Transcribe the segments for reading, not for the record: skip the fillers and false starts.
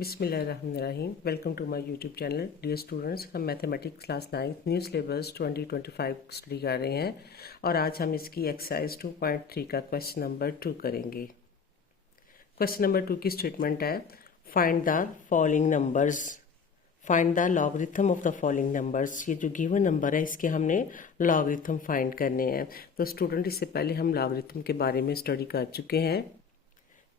बिस्मिल्लाहिर्रहमानिर्रहीम। Welcome to my YouTube channel. Dear students, हम mathematics class 9 new syllabus 2025 study कर रहे हैं और आज हम इसकी एक्सरसाइज 2.3 का क्वेश्चन नंबर 2 करेंगे। क्वेश्चन नंबर 2 की स्टेटमेंट है, find the following numbers, find the logarithm of the following numbers. ये जो गिवन नंबर है इसके हमने लॉगरिथम फाइंड करने हैं। तो स्टूडेंट, इससे पहले हम लॉगरिथम के बारे में स्टडी कर चुके हैं।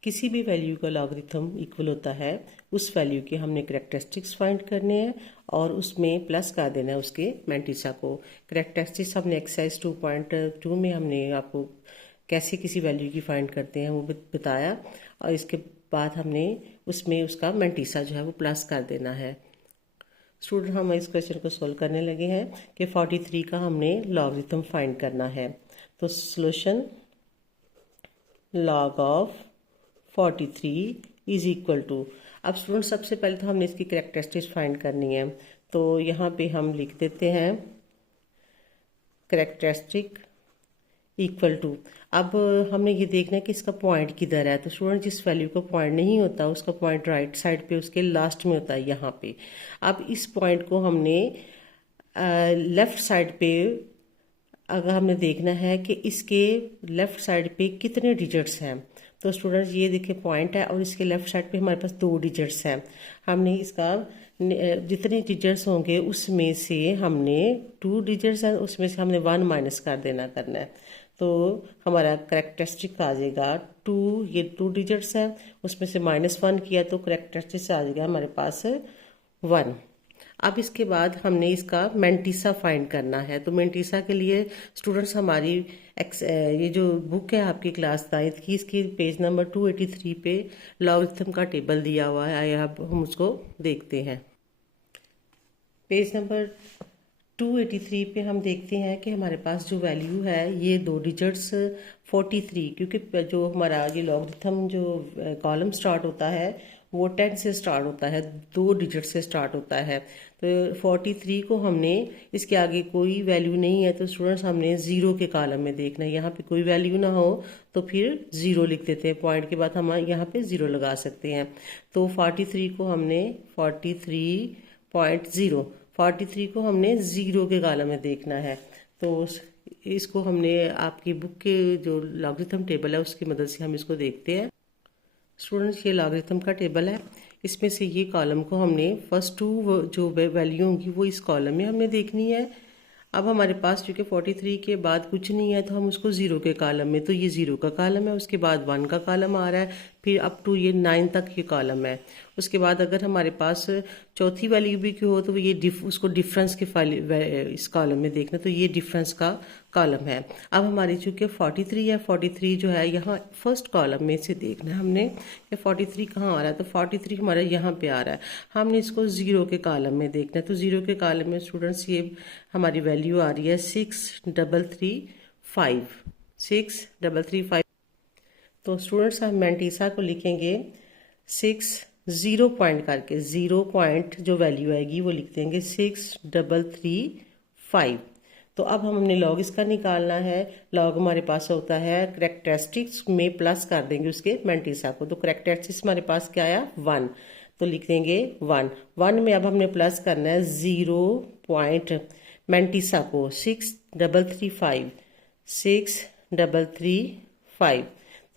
किसी भी वैल्यू का लॉगरिथम इक्वल होता है उस वैल्यू के हमने करेक्टरिस्टिक्स फाइंड करने हैं और उसमें प्लस कर देना है उसके मैंटिसा को। करेक्टरिस्टिक्स हमने एक्सरसाइज 2.2 में हमने आपको कैसे किसी वैल्यू की फाइंड करते हैं वो बताया और इसके बाद हमने उसमें उसका मैंटिसा जो है वो प्लस कर देना है। स्टूडेंट, हम इस क्वेश्चन को सोल्व करने लगे हैं कि 43 का हमने लॉगरिथम फाइंड करना है। तो solution, log of 43 is equal to, अब स्टूडेंट सबसे पहले तो हमने इसकी करेक्टरिस्टिक्स फाइंड करनी है। तो यहाँ पे हम लिख देते हैं करेक्टरिस्टिक इक्वल टू। अब हमने ये देखना है कि इसका पॉइंट किधर है। तो स्टूडेंट, जिस वैल्यू का पॉइंट नहीं होता उसका पॉइंट राइट साइड पे उसके लास्ट में होता है यहाँ पे। अब इस पॉइंट को हमने लेफ्ट साइड पे अगर हमने देखना है कि इसके लेफ्ट साइड पे कितने डिजिट्स हैं। तो स्टूडेंट्स, ये देखिए पॉइंट है और इसके लेफ्ट साइड पे हमारे पास 2 डिजिट्स हैं। हमने इसका जितने डिजिट्स होंगे उसमें से हमने 2 डिजिट्स हैं उसमें से हमने 1 माइनस कर देना करना है। तो हमारा करेक्टरिस्टिक आ जाएगा 2, ये 2 डिजिट्स हैं उसमें से -1 किया तो करेक्टरिस्टिक आ जाएगा हमारे पास 1। अब इसके बाद हमने इसका मैंटिसा फाइंड करना है। तो मैंटिसा के लिए स्टूडेंट्स हमारी ये जो बुक है आपकी क्लास 9 की, इसकी पेज नंबर 283 पे लॉगरिथम का टेबल दिया हुआ है। अब हम उसको देखते हैं। पेज नंबर 283 पे हम देखते हैं कि हमारे पास जो वैल्यू है ये 2 डिजिट्स 43, क्योंकि जो हमारा ये लॉगरिथम जो कॉलम स्टार्ट होता है वो 10 से स्टार्ट होता है, 2 डिजिट से स्टार्ट होता है। तो 43 को हमने, इसके आगे कोई वैल्यू नहीं है तो स्टूडेंट्स हमने 0 के कॉलम में देखना है। यहाँ पे कोई वैल्यू ना हो तो फिर 0 लिख देते हैं, पॉइंट के बाद हम यहाँ पे 0 लगा सकते हैं। तो 43 को हमने 43 को हमने 0 के कॉलम में देखना है। तो इसको हमने आपकी बुक के जो लॉगरिथम टेबल है उसकी मदद से हम इसको देखते हैं। स्टूडेंट्स, ये लॉगरिथम का टेबल है, इसमें से ये कॉलम को हमने फर्स्ट 2 जो वैल्यू होंगी वो इस कॉलम में हमने देखनी है। अब हमारे पास चूँकि 43 के बाद कुछ नहीं है तो हम उसको 0 के कॉलम में, तो ये 0 का कॉलम है, उसके बाद 1 का कॉलम आ रहा है, फिर अप टू ये 9 तक ये कॉलम है। उसके बाद अगर हमारे पास चौथी वैल्यू भी की हो तो ये उसको डिफरेंस के इस कॉलम में देखना, तो ये डिफरेंस का कॉलम है। अब हमारी चूँकि 43 है, 43 जो है यहाँ फर्स्ट कॉलम में से देखना है हमने कि 43 कहाँ आ रहा है। तो 43 हमारा यहाँ पे आ रहा है, हमने इसको 0 के कॉलम में देखना है। तो 0 के कॉलम में स्टूडेंट्स ये हमारी वैल्यू आ रही है 6335। तो स्टूडेंट्स, हम मैंटिसा को लिखेंगे 6 0 पॉइंट करके, 0 पॉइंट जो वैल्यू आएगी वो लिख देंगे 6335। तो अब हमने लॉग इसका निकालना है। लॉग हमारे पास होता है करेक्टरिस्टिक्स में प्लस कर देंगे उसके मैंटिसा को। तो करेक्टरिस्टिक्स हमारे पास क्या आया 1, तो लिख देंगे 1 में अब हमने प्लस करना है 0 पॉइंट मैंटिसा को 6335।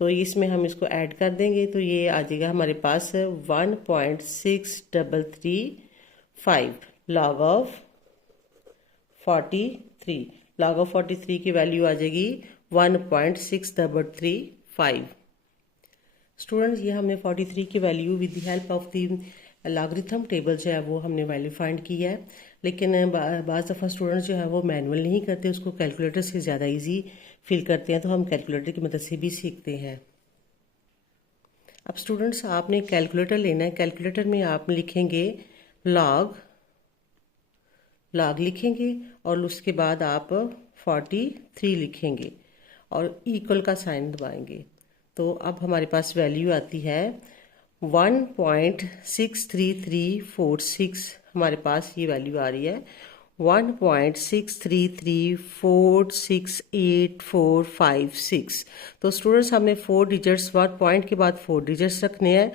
तो इसमें हम इसको ऐड कर देंगे तो ये आ जाएगा हमारे पास 1.6335 लॉग ऑफ 43। लॉग ऑफ 43 की वैल्यू आ जाएगी 1.6335। स्टूडेंट्स, ये हमने 43 की value with the help of the logarithm table जो है वो हमने वैल्यू फाइंड की है। लेकिन बाज़ दफ़ा स्टूडेंट्स जो है वो मैनुअल नहीं करते, उसको कैलकुलेटर से ज़्यादा इजी फील करते हैं, तो हम कैलकुलेटर की मदद से भी सीखते हैं। अब स्टूडेंट्स, आपने कैलकुलेटर लेना है। कैलकुलेटर में आप लिखेंगे लॉग लिखेंगे और उसके बाद आप 43 लिखेंगे और इक्वल का साइन दबाएंगे। तो अब हमारे पास वैल्यू आती है 1.63346। हमारे पास ये वैल्यू आ रही है 1.633468456। तो स्टूडेंट्स, हमने 4 डिजिट्स बाद पॉइंट के बाद 4 डिजिट्स रखने हैं।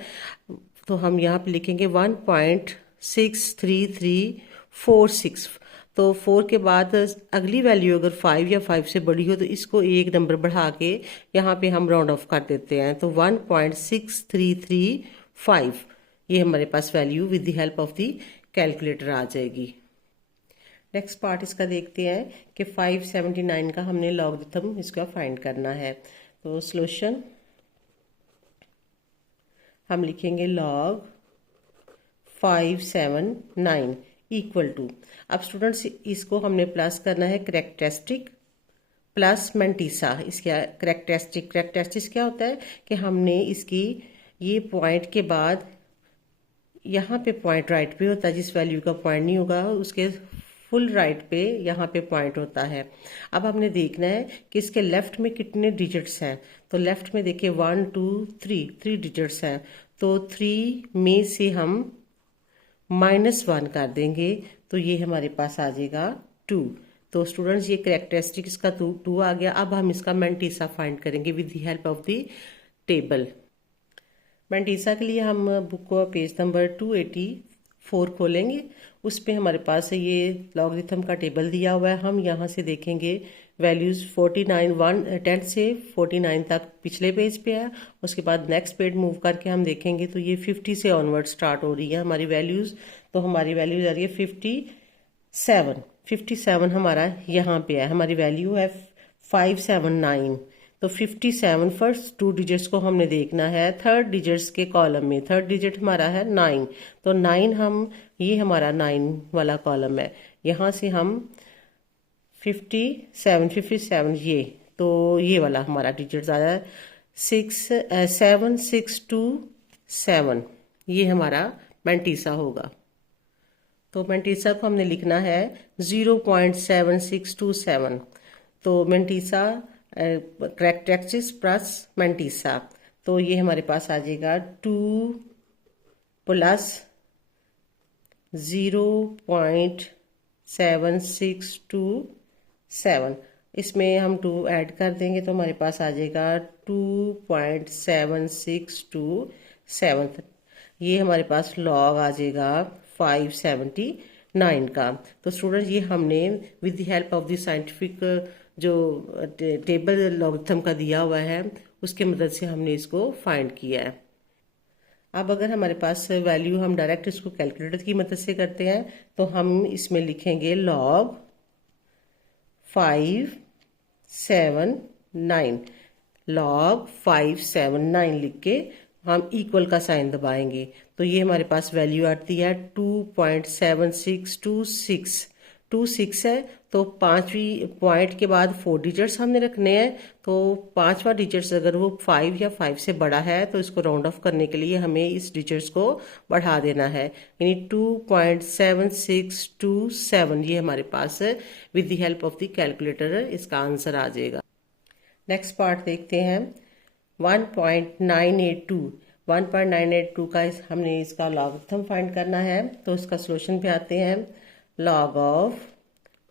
तो हम यहाँ पे लिखेंगे 1.63346। तो 4 के बाद अगली वैल्यू अगर 5 या 5 से बड़ी हो तो इसको एक नंबर बढ़ा के यहाँ पे हम राउंड ऑफ कर देते हैं। तो 1.6335 ये हमारे पास value with the help of the calculator आ जाएगी। नेक्स्ट पार्ट इसका देखते हैं कि 579 का हमने लॉगरिथम इसका फाइंड करना है। तो सॉल्यूशन हम लिखेंगे लॉग 579 इक्वल टू, अब स्टूडेंट्स इसको हमने प्लस करना है करेक्टरिस्टिक प्लस मैंटीसा। इसका करेक्टरिस्टिक क्या होता है कि हमने इसकी ये पॉइंट के बाद यहाँ पे पॉइंट राइट पे होता है, जिस वैल्यू का पॉइंट नहीं होगा उसके फुल राइट पे यहाँ पे पॉइंट होता है। अब हमने देखना है कि इसके लेफ्ट में कितने डिजिट्स हैं। तो लेफ्ट में देखिए 1 2 3 डिजिट्स हैं। तो 3 में से हम -1 कर देंगे तो ये हमारे पास आ जाएगा 2। तो स्टूडेंट्स ये करेक्टरिस्टिक इसका 2 आ गया। अब हम इसका मैंटीसा फाइंड करेंगे with the help of the table. Mantissa के लिए हम बुक को पेज नंबर 284 खोलेंगे। उस पे हमारे पास ये लॉगरिथम का टेबल दिया हुआ है। हम यहाँ से देखेंगे वैल्यूज़ 49 10 से 49 तक पिछले पेज पे है। उसके बाद नेक्स्ट पेज मूव करके हम देखेंगे तो ये 50 से ऑनवर्ड स्टार्ट हो रही है हमारी वैल्यूज़। तो हमारी वैल्यूज आ रही है 57 हमारा यहाँ पे है। हमारी वैल्यू है 579। तो 57 फर्स्ट 2 डिजिट्स को हमने देखना है थर्ड डिजिट्स के कॉलम में। थर्ड डिजिट हमारा है 9। तो 9 हम ये हमारा 9 वाला कॉलम है। यहाँ से हम 57 ये तो ये वाला हमारा डिजिट आया 7627। ये हमारा मैंटीसा होगा। तो मैंटीसा को हमने लिखना है 0.7627। तो मैंटीसा करेक्टरिस्टिक प्लस मैंटीसा, तो ये हमारे पास आ जाएगा 2 प्लस 0.7627। इसमें हम 2 ऐड कर देंगे तो हमारे पास आ जाएगा 2.7627। ये हमारे पास लॉग आ जाएगा 579 का। तो स्टूडेंट्स ये हमने with the help of the scientific जो टेबल लॉगरिथम का दिया हुआ है उसके मदद से हमने इसको फाइंड किया है। अब अगर हमारे पास वैल्यू हम डायरेक्ट इसको कैलकुलेटर की मदद से करते हैं तो हम इसमें लिखेंगे लॉग 579। लॉग 579 लिख के हम इक्वल का साइन दबाएंगे तो ये हमारे पास वैल्यू आती है 2.7626 है। तो पांचवी पॉइंट के बाद 4 डिजिट्स हमने रखने हैं। तो पांचवा डिजिट्स अगर वो 5 या 5 से बड़ा है तो इसको राउंड ऑफ करने के लिए हमें इस डिजिट्स को बढ़ा देना है, यानी 2.7627 ये हमारे पास with the help of the calculator इसका आंसर आ जाएगा। नेक्स्ट पार्ट देखते हैं 1.982 का हमने इसका लॉगरिथम फाइंड करना है। तो इसका सॉल्यूशन पे आते हैं। Log of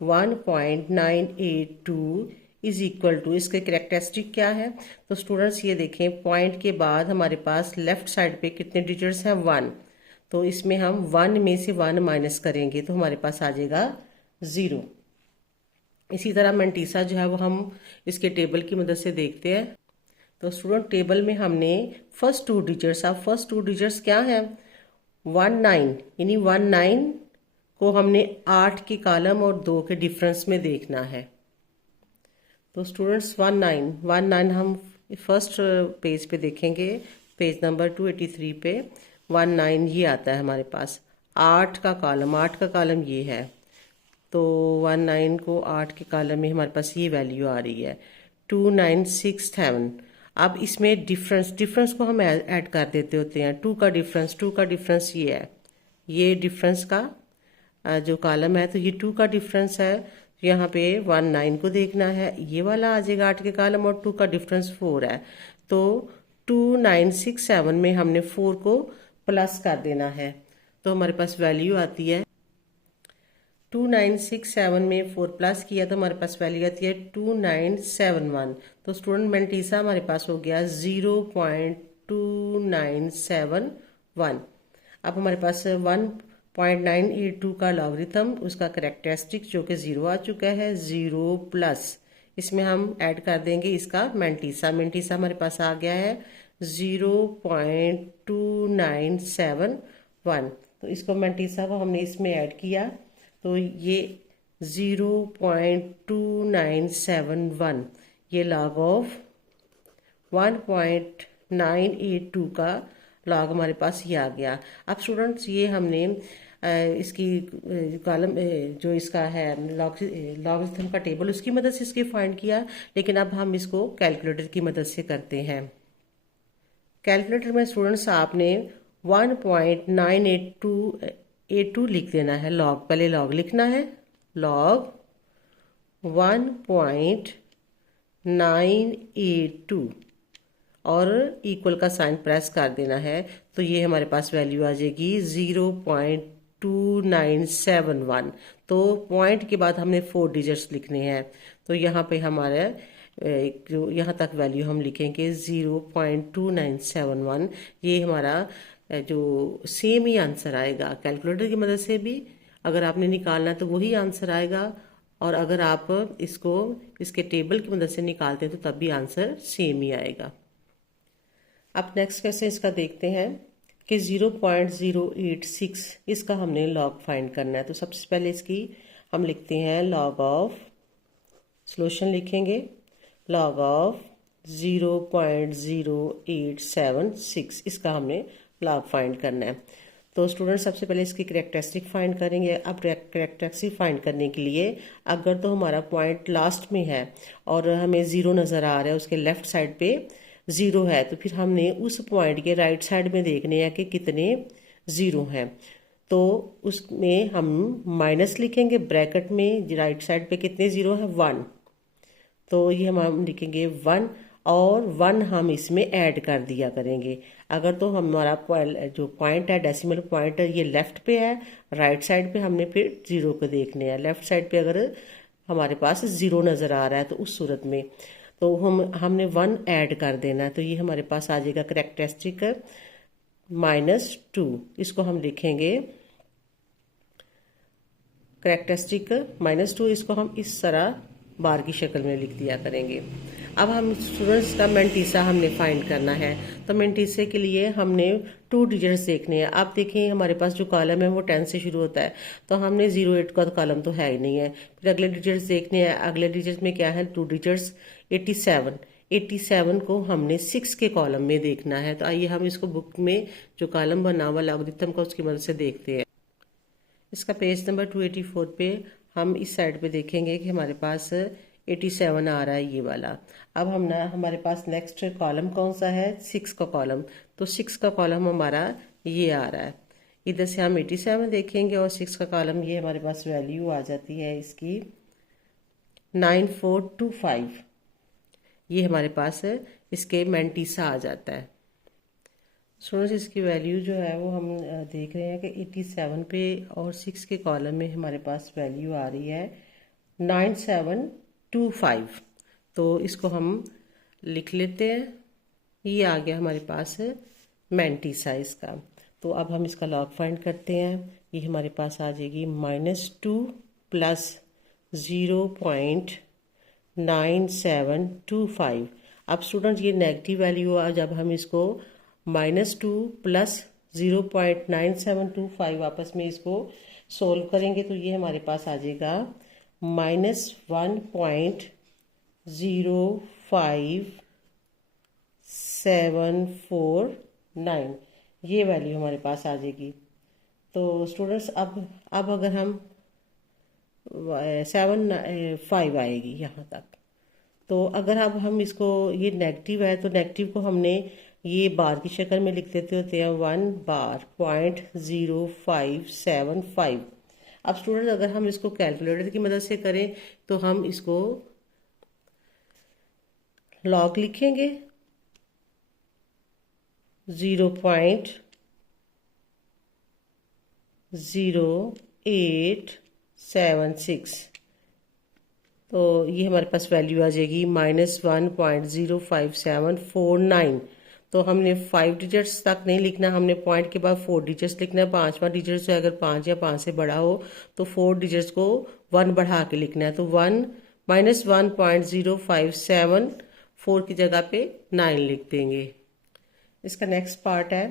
1.982 is equal to, इसके करेक्टरिस्टिक क्या है। तो स्टूडेंट्स ये देखें पॉइंट के बाद हमारे पास लेफ्ट साइड पे कितने डिजिट्स हैं 1। तो इसमें हम 1 में से 1 माइनस करेंगे तो हमारे पास आ जाएगा 0। इसी तरह मैंटीसा जो है वो हम इसके टेबल की मदद से देखते हैं। तो स्टूडेंट टेबल में हमने फर्स्ट 2 डिजिट्स, अब फर्स्ट 2 डिजिट्स क्या है 19, यानी 19 को हमने 8 के कॉलम और 2 के डिफरेंस में देखना है। तो स्टूडेंट्स 19 हम फर्स्ट पेज पे देखेंगे, पेज नंबर 283 पे 19 ये आता है हमारे पास। 8 का कॉलम ये है। तो 19 को 8 के कॉलम में हमारे पास ये वैल्यू आ रही है 2967। अब इसमें डिफरेंस को हम ऐड कर देते होते हैं। 2 का डिफरेंस ये है, ये डिफरेंस का जो कॉलम है तो ये 2 का डिफरेंस है। यहाँ पे 19 को देखना है, ये वाला आ जाएगा 8 के कॉलम और 2 का डिफरेंस 4 है। तो 2967 में हमने 4 को प्लस कर देना है तो हमारे पास वैल्यू आती है 2967 में 4 प्लस किया तो हमारे पास वैल्यू आती है 2971। तो स्टूडेंट मैंटीसा हमारे पास हो गया 0.2971 1। अब हमारे पास 1.982 का लॉगरिथम, उसका करेक्टरिस्टिक जो कि 0 आ चुका है, 0 प्लस इसमें हम ऐड कर देंगे इसका मैंटीसा। मैंटीसा हमारे पास आ गया है 0.2971। तो इसको मैंटीसा को हमने इसमें ऐड किया तो ये 0.2971 ये लॉग ऑफ 1.982 का लॉग हमारे पास ये आ गया। अब स्टूडेंट्स ये हमने इसकी कॉलम जो इसका है लॉगरिथम का टेबल उसकी मदद से इसके फाइंड किया, लेकिन अब हम इसको कैलकुलेटर की मदद से करते हैं। कैलकुलेटर में स्टूडेंट्स आपने 1.982 लिख देना है। लॉग पहले लॉग लिखना है, लॉग 1.982 और इक्वल का साइन प्रेस कर देना है तो ये हमारे पास वैल्यू आ जाएगी 0.2971। तो पॉइंट के बाद हमने 4 डिजिट्स लिखने हैं, तो यहाँ पे हमारे जो यहाँ तक वैल्यू हम लिखेंगे 0.2971। ये हमारा जो सेम ही आंसर आएगा। कैलकुलेटर की मदद से भी अगर आपने निकालना तो वही आंसर आएगा, और अगर आप इसको इसके टेबल की मदद से निकालते हैं तो तब भी आंसर सेम ही आएगा। अब नेक्स्ट क्वेश्चन इसका देखते हैं कि 0.086 इसका हमने लॉग फाइंड करना है। तो सबसे पहले इसकी हम लिखते हैं लॉग ऑफ, सॉल्यूशन लिखेंगे लॉग ऑफ 0.0876 इसका हमने लॉग फाइंड करना है। तो स्टूडेंट सबसे पहले इसकी करेक्टरिस्टिक फाइंड करेंगे। अब करेक्टरिस्टिक फाइंड करने के लिए अगर तो हमारा पॉइंट लास्ट में है और हमें 0 नज़र आ रहा है, उसके लेफ्ट साइड पे 0 है, तो फिर हमने उस पॉइंट के राइट साइड में देखने हैं कि कितने 0 हैं। तो उसमें हम माइनस लिखेंगे ब्रैकेट में, राइट साइड पे कितने 0 हैं 1, तो ये हम लिखेंगे 1 और 1 हम इसमें ऐड कर दिया करेंगे। अगर तो हमारा जो पॉइंट है डेसिमल पॉइंट है ये लेफ्ट पे है, राइट साइड पे हमने फिर 0 को देखने हैं। लेफ्ट साइड पे अगर हमारे पास 0 नज़र आ रहा है तो उस सूरत में तो हमने 1 ऐड कर देना है। तो ये हमारे पास आ जाएगा करेक्टरिस्टिक -2। इसको हम लिखेंगे करेक्टरिस्टिक -2, इसको हम इस तरह बार की शक्ल में लिख दिया करेंगे। अब हम स्टूडेंट्स का मैंटीसा हमने फाइंड करना है। तो मैंटीसे के लिए हमने 2 डिजिट्स देखने हैं। आप देखें हमारे पास जो कॉलम है वो 10 से शुरू होता है, तो हमने 08 का कॉलम तो है ही नहीं है। फिर अगले डिजिट्स देखने हैं, अगले डिजिट्स में क्या है 2 डिजिट्स 87 को हमने 6 के कॉलम में देखना है। तो आइए हम इसको बुक में जो कॉलम बना हुआ लॉगरिथम का उसकी मदद से देखते हैं। इसका पेज नंबर 284 पे हम इस साइड पे देखेंगे कि हमारे पास 87 आ रहा है ये वाला। अब हमारे पास नेक्स्ट कॉलम कौन सा है 6 का कॉलम, तो 6 का कॉलम हमारा ये आ रहा है। इधर से हम 87 देखेंगे और 6 का कॉलम ये हमारे पास वैल्यू आ जाती है इसकी 9425। ये हमारे पास इसके मैंटीसा आ जाता है। स्टूडेंट्स इसकी वैल्यू जो है वो हम देख रहे हैं कि 87 पे और 6 के कॉलम में हमारे पास वैल्यू आ रही है 9725। तो इसको हम लिख लेते हैं। ये आ गया हमारे पास मैंटीसा इसका। तो अब हम इसका लॉग फाइंड करते हैं। ये हमारे पास आ जाएगी -2 प्लस 0.9725। अब स्टूडेंट ये नेगेटिव वैल्यू आ, जब हम इसको -2 प्लस 0.9725 आपस में इसको सोल्व करेंगे तो ये हमारे पास आ जाएगा -1.05749। ये वैल्यू हमारे पास आ जाएगी। तो स्टूडेंट्स अब अगर हम 75 आएगी यहाँ तक, तो अगर अब हम इसको ये नेगेटिव है तो नेगेटिव को हमने ये बार की शक्ल में लिख देते होते हैं 1 बार .0575। अब स्टूडेंट अगर हम इसको कैलकुलेटर की मदद से करें तो हम इसको लॉग लिखेंगे 0.0876। तो ये हमारे पास वैल्यू आ जाएगी -1.05749। तो हमने 5 डिजिट्स तक नहीं लिखना, हमने पॉइंट के बाद 4 डिजिट्स लिखना है। 5वां डिजिट जो अगर 5 या 5 से बड़ा हो तो 4 डिजिट्स को 1 बढ़ा के लिखना है। तो 1 -1.057, 4 की जगह पे 9 लिख देंगे। इसका नेक्स्ट पार्ट है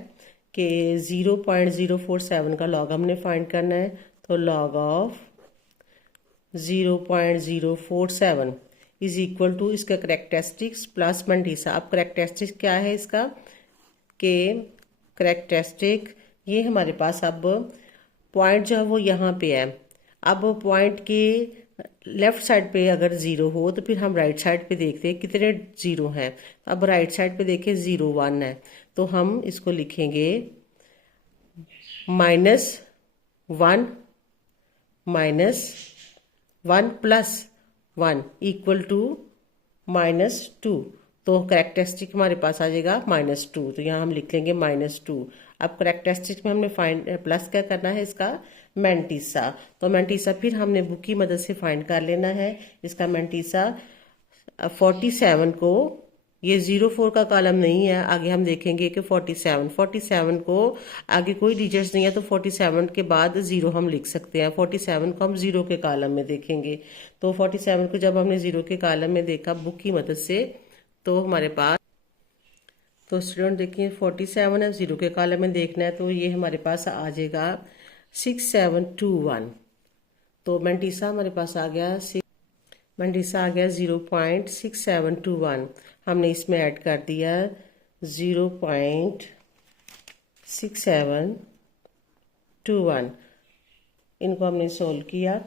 कि 0.047 का लॉग हमने फाइंड करना है। तो log of 0.047 is equal to इसका करेक्टरिस्टिक्स प्लस मंटीसा। अब करेक्टरिस्टिक्स क्या है इसका कि करेक्टरिस्टिक ये हमारे पास अब पॉइंट जो है वो यहाँ पे है। अब पॉइंट के लेफ्ट साइड पे अगर 0 हो तो फिर हम राइट साइड पे देखते हैं कितने 0 हैं। अब राइट साइड पे देखें 0 1 है, तो हम इसको लिखेंगे -1 -1 + 1 इक्वल टू -2। तो करेक्टरिस्टिक हमारे पास आ जाएगा -2, तो यहाँ हम लिख लेंगे -2। अब करेक्टरिस्टिक में हमने फाइंड प्लस क्या करना है इसका मैंटीसा। तो मैंटीसा फिर हमने बुक की मदद से फाइंड कर लेना है। इसका मैंटीसा 47 को, ये 04 का कॉलम नहीं है, आगे हम देखेंगे कि 47 को आगे कोई डिजिट्स नहीं है, तो 47 के बाद 0 हम लिख सकते हैं। 47 को हम 0 के कॉलम में देखेंगे। तो 47 को जब हमने 0 के कॉलम में देखा बुक की मदद से, तो हमारे पास, तो स्टूडेंट देखिए 47 है, 0 के कॉलम में देखना है, तो ये हमारे पास आ जाएगा 6721। तो मैंटीसा हमारे पास आ गया 0.6721। हमने इसमें ऐड कर दिया 0.6721। इनको हमने सोल्व किया।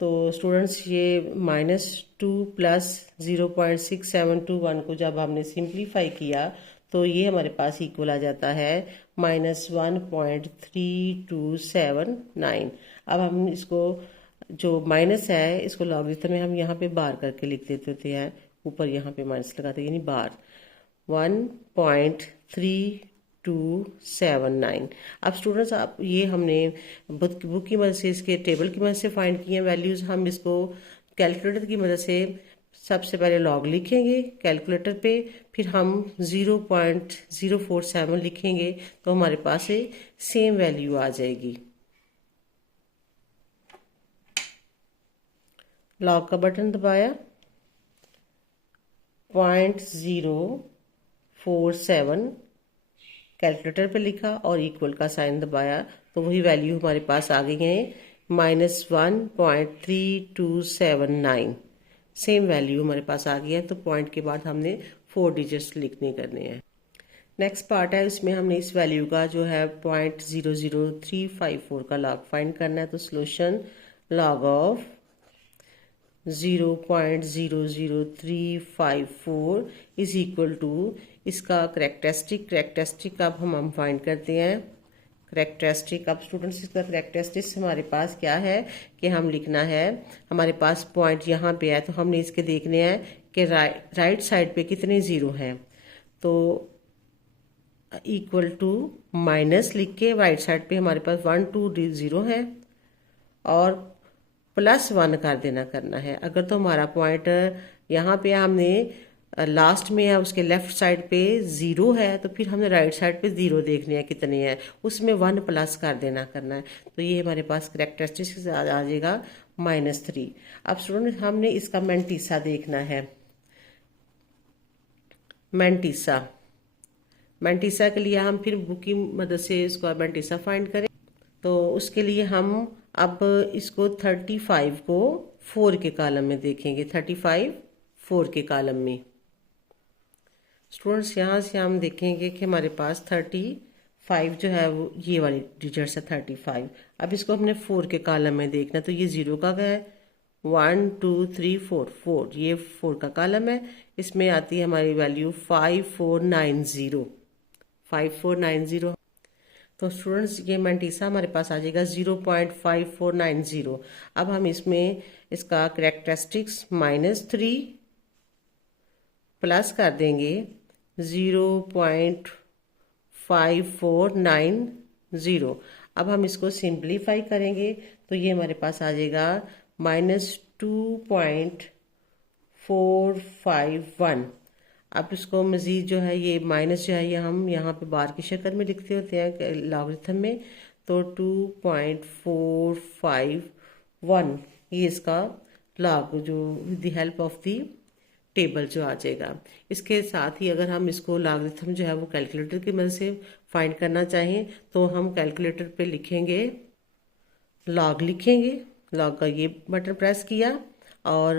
तो स्टूडेंट्स ये -2 + 0.6721 को जब हमने सिंप्लीफाई किया तो ये हमारे पास इक्वल आ जाता है -1.3279। अब हम इसको जो माइनस है इसको लॉगरिथम में हम यहाँ पे बार करके लिख देते होते हैं, ऊपर यहाँ पे माइनस लगाते हैं, यानी बार 1.3279। अब स्टूडेंट्स आप ये हमने बुक की मदद से, इसके टेबल की मदद से फाइंड किए हैं वैल्यूज़। हम इसको कैलकुलेटर की मदद से सबसे पहले लॉग लिखेंगे कैलकुलेटर पे, फिर हम 0.047 लिखेंगे, तो हमारे पास सेम वैल्यू आ जाएगी। लॉग का बटन दबाया, 0.047 कैलकुलेटर पे लिखा और इक्वल का साइन दबाया, तो वही वैल्यू हमारे पास आ गई है -1.3279। सेम वैल्यू हमारे पास आ गई है। तो पॉइंट के बाद हमने 4 डिजिट्स लिखने करने हैं। नेक्स्ट पार्ट है, इसमें हमने इस वैल्यू का जो है 0.00354 का लॉग फाइंड करना है। तो solution log of 0.00354 is equal to इसका करेक्टरिस्टिक अब हम फाइंड करते हैं। करेक्टरिस्टिक, अब स्टूडेंट्स इसका करेक्टरिस्टिक्स हमारे पास क्या है कि हम लिखना है, हमारे पास पॉइंट यहाँ पे है, तो हमने इसके देखने हैं कि राइट साइड पे कितने 0 हैं। तो इक्वल टू माइनस लिख के राइट साइड पे हमारे पास 1 2 0 है और +1 कर देना करना है। अगर तो हमारा पॉइंट यहाँ पे हमने लास्ट में है, उसके लेफ्ट साइड पे 0 है, तो फिर हमने राइट साइड पे 0 देखने हैं कितने हैं, उसमें 1 प्लस कर देना करना है। तो ये हमारे पास करेक्टरिस्टिक्स आ जाएगा -3। अब स्टूडेंट हमने इसका मैंटीसा देखना है। मैंटीसा के लिए हम फिर बुक की मदद से इसको मैंटीसा फाइंड करें। तो उसके लिए हम अब इसको 35 को 4 के कॉलम में देखेंगे। 35 4 के कॉलम में स्टूडेंट्स यहाँ से हम देखेंगे कि हमारे पास 35 जो है वो ये वाली डिजिट्स है 35। अब इसको हमने 4 के कॉलम में देखना, तो ये 0 का है 1 2 3 4 ये 4 का कॉलम है। इसमें आती है हमारी वैल्यू 5490। तो स्टूडेंट्स ये मैंटीसा हमारे पास आ जाएगा 0.5490। अब हम इसमें इसका करेक्टरिस्टिक्स -3 प्लस कर देंगे 0.5490। अब हम इसको सिंप्लीफाई करेंगे तो ये हमारे पास आ जाएगा -2.451। अब इसको मज़ीद जो है ये माइनस जो है ये हम यहाँ पे बार की शक्ल में लिखते होते हैं लॉगरिथम में। तो 2.451 ये इसका लॉग जो with the help of the table जो आ जाएगा। इसके साथ ही अगर हम इसको लॉगरिथम जो है वो कैलकुलेटर की मदद से फाइंड करना चाहें तो हम कैलकुलेटर पे लिखेंगे लॉग, लिखेंगे लॉग का ये बटन प्रेस किया और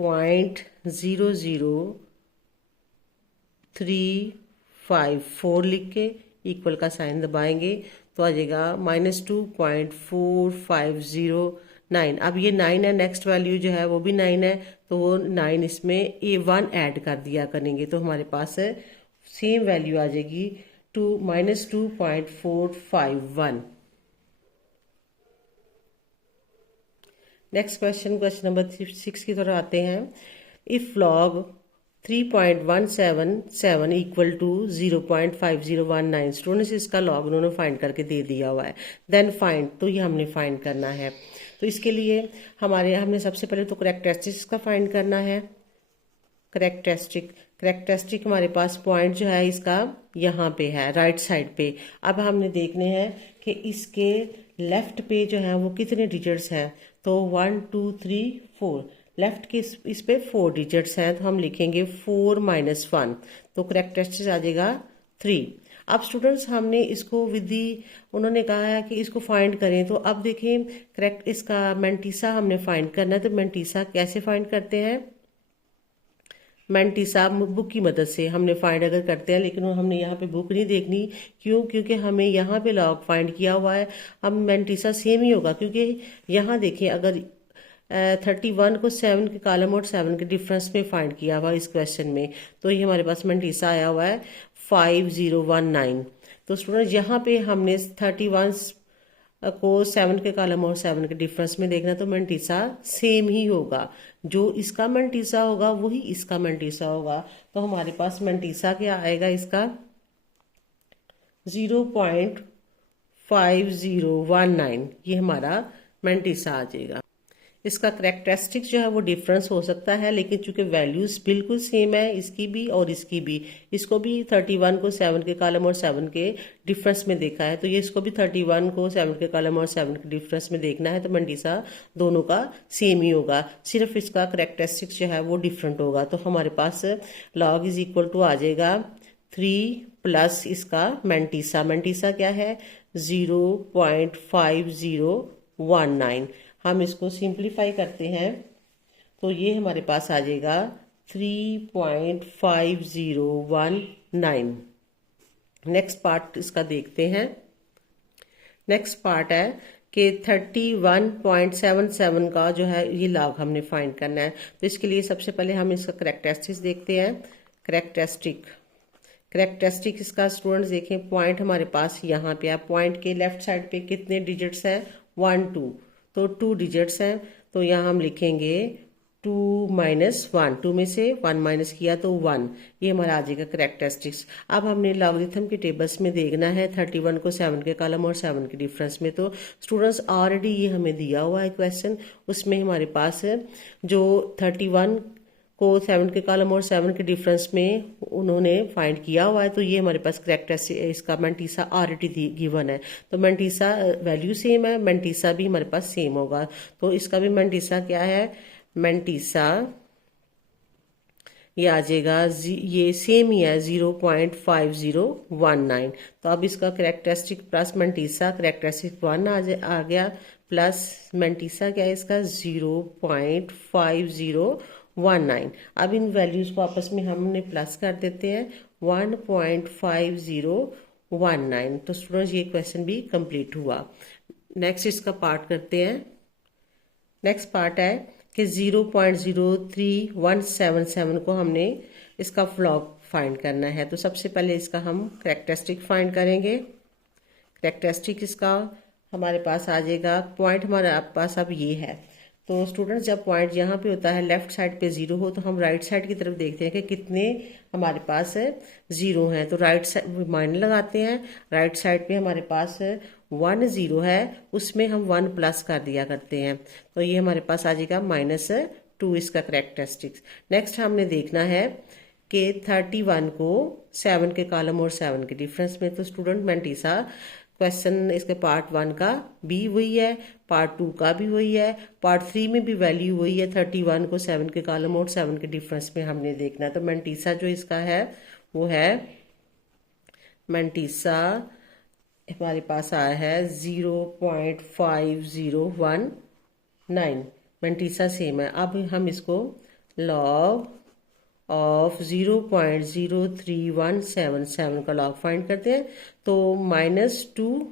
0.00354 लिख के इक्वल का साइन दबाएंगे तो आ जाएगा -2.4509। अब ये 9 है, नेक्स्ट वैल्यू जो है वो भी 9 है, तो वो 9 इसमें ये 1 ऐड कर दिया करेंगे तो हमारे पास सेम वैल्यू आ जाएगी -2.451। नेक्स्ट क्वेश्चन नंबर 6 की तरफ आते हैं। If log 3.177 equal to 0.5019। Students इसका लॉग उन्होंने फाइंड करके दे दिया हुआ है। देन फाइंड, तो ये हमने फाइंड करना है। तो इसके लिए हमने सबसे पहले तो करेक्टरिस्टिक्स का फाइंड करना है। करेक्टरिस्टिक हमारे पास पॉइंट जो है इसका यहाँ पे है राइट साइड पे। अब हमने देखने हैं कि इसके लेफ्ट पे जो है वो कितने डिजिट्स हैं। तो 1 2 3 4 लेफ्ट के इस पे 4 डिजिट्स हैं तो हम लिखेंगे 4 - 1 तो करेक्टरिस्टिक्स आ जाएगा 3। अब स्टूडेंट्स हमने इसको उन्होंने कहा है कि इसको फाइंड करें। तो अब देखें करेक्ट इसका मेंटीसा हमने फाइंड करना है। तो मेंटीसा कैसे फाइंड करते हैं? मेंटीसा बुक की मदद से हमने फाइंड अगर करते हैं, लेकिन हमने यहाँ पे बुक नहीं देखनी। क्यों? क्योंकि हमें यहाँ पे लॉग फाइंड किया हुआ है। अब मेंटीसा सेम ही होगा क्योंकि यहाँ देखें अगर 31 को 7 के कॉलम और 7 के डिफरेंस में फाइंड किया हुआ इस क्वेश्चन में, तो ये हमारे पास मेंटीसा आया हुआ है 5019। तो स्टूडेंट यहाँ पे हमने 31 को 7 के कॉलम और 7 के डिफरेंस में देखना, तो मेंटीसा सेम ही होगा। जो इसका मेंटीसा होगा वही इसका मेंटीसा होगा। तो हमारे पास मेंटीसा क्या आएगा इसका 0.5019, ये हमारा मेंटीसा आ जाएगा। इसका करेक्टरिस्टिक जो है वो डिफरेंस हो सकता है, लेकिन चूंकि वैल्यूज बिल्कुल सेम है इसकी भी और इसकी भी, इसको भी 31 को 7 के कॉलम और 7 के डिफरेंस में देखा है, तो ये इसको भी 31 को 7 के कॉलम और 7 के डिफरेंस में देखना है। तो मेंटीसा दोनों का सेम ही होगा, सिर्फ इसका करेक्टरिस्टिक जो है वो डिफरेंट होगा। तो हमारे पास लॉग इज इक्वल टू आ जाएगा 3 प्लस इसका मेंटीसा क्या है 0.5019। हम इसको सिंप्लीफाई करते हैं तो ये हमारे पास आ जाएगा 3.5019। नेक्स्ट पार्ट इसका देखते हैं। नेक्स्ट पार्ट है कि 31.77 का जो है ये लॉग हमने फाइंड करना है। तो इसके लिए सबसे पहले हम इसका करेक्टरिस्टिक्स देखते हैं। करेक्टरिस्टिक इसका स्टूडेंट्स देखें, पॉइंट हमारे पास यहाँ पे है। पॉइंट के लेफ्ट साइड पे कितने डिजिट्स हैं 1 2, तो 2 डिजिट्स हैं। तो यहाँ हम लिखेंगे 2 - 1, 2 में से 1 माइनस किया तो 1, ये हमारा आ जाएगा करेक्टरिस्टिक्स। अब हमने लॉगरिथम के टेबल्स में देखना है 31 को 7 के कॉलम और 7 के डिफरेंस में। तो स्टूडेंट्स ऑलरेडी ये हमें दिया हुआ है क्वेश्चन, उसमें हमारे पास जो 31 को 7 के कॉलम और 7 के डिफरेंस में उन्होंने फाइंड किया हुआ है। तो ये हमारे पास करेक्टरिस्टिक इसका मेंटीसा ऑलरेडी गिवन है। तो मेंटीसा वैल्यू सेम है, मेंटीसा भी हमारे पास सेम होगा। तो इसका भी मेंटीसा क्या है, मेंटीसा ये आ जाएगा ये सेम ही है 0.5019। तो अब इसका करेक्टरिस्टिक प्लस मेंटीसा करेक्टरिस्टिक 1 आ गया, प्लस मेंटीसा क्या है इसका 0.5019। अब इन वैल्यूज को आपस में हमने प्लस कर देते हैं 1.5019। तो स्टूडेंट्स ये क्वेश्चन भी कंप्लीट हुआ। नेक्स्ट इसका पार्ट करते हैं। नेक्स्ट पार्ट है कि 0.03177 को हमने इसका लॉग फाइंड करना है। तो सबसे पहले इसका हम करेक्टरिस्टिक फाइंड करेंगे। करेक्टरिस्टिक इसका हमारे पास आ जाएगा, पॉइंट हमारे पास अब ये है। तो स्टूडेंट्स जब पॉइंट यहाँ पे होता है लेफ्ट साइड पे 0 हो, तो हम राइट साइड की तरफ देखते हैं कि कितने हमारे पास 0 हैं। तो राइट साइड माइनस लगाते हैं, राइट साइड पे हमारे पास 1 0 है, उसमें हम 1 प्लस कर दिया करते हैं। तो ये हमारे पास आ जाएगा -2 इसका करेक्टरिस्टिक्स। नेक्स्ट हमने देखना है के 31 को 7 के कॉलम और 7 के डिफरेंस में। तो स्टूडेंट मैंटीसा क्वेश्चन इसके पार्ट 1 का भी वही है, पार्ट 2 का भी वही है, पार्ट 3 में भी वैल्यू वही है। 31 को 7 के कॉलम और 7 के डिफरेंस में हमने देखना है। तो मैंटीसा जो इसका है वो है, मैंटीसा हमारे पास आया है 0.5019। मैंटीसा सेम है। अब हम इसको लॉग ऑफ 0.03177 का लॉग फाइंड करते हैं। तो -2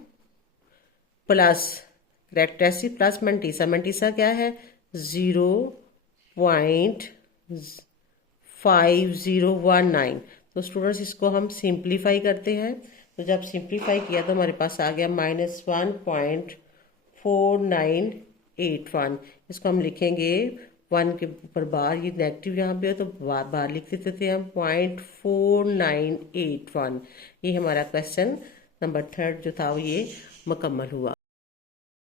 प्लस रेक्टेसी प्लस मैंटीसा। मैंटीसा क्या है 0.5019। तो स्टूडेंट्स इसको हम सिंप्लीफाई करते हैं। तो जब सिंप्लीफाई किया तो हमारे पास आ गया -1.4981। इसको हम लिखेंगे 1 के ऊपर बार, ये नेगेटिव यहाँ पे हो तो बार बार लिख देते थे हम 0.4981। ये हमारा क्वेश्चन नंबर 3 जो था वो ये मुकम्मल हुआ।